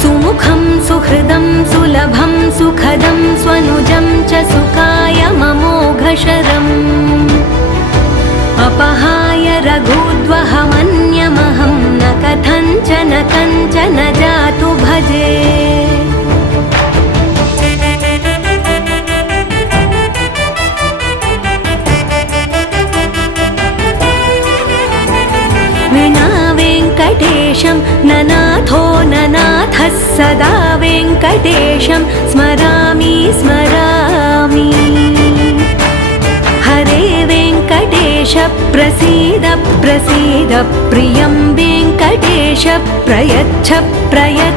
सुमुखं सुहृदं सुलभं सुखदं स्वनुजं च सुखाय ममोघशरम् अपहाय रघुद्वहमन्यमहं न कथञ्चन कञ्चन जातु भजे विना वेङ्कटेशं ननाथो ननाथः सदा वेङ्कटेशं स्मरामि स्मरामि हरे वेङ्कटेश प्रसीद प्रसीद प्रियं वेङ्कटेश प्रयच्छ प्रयच्छ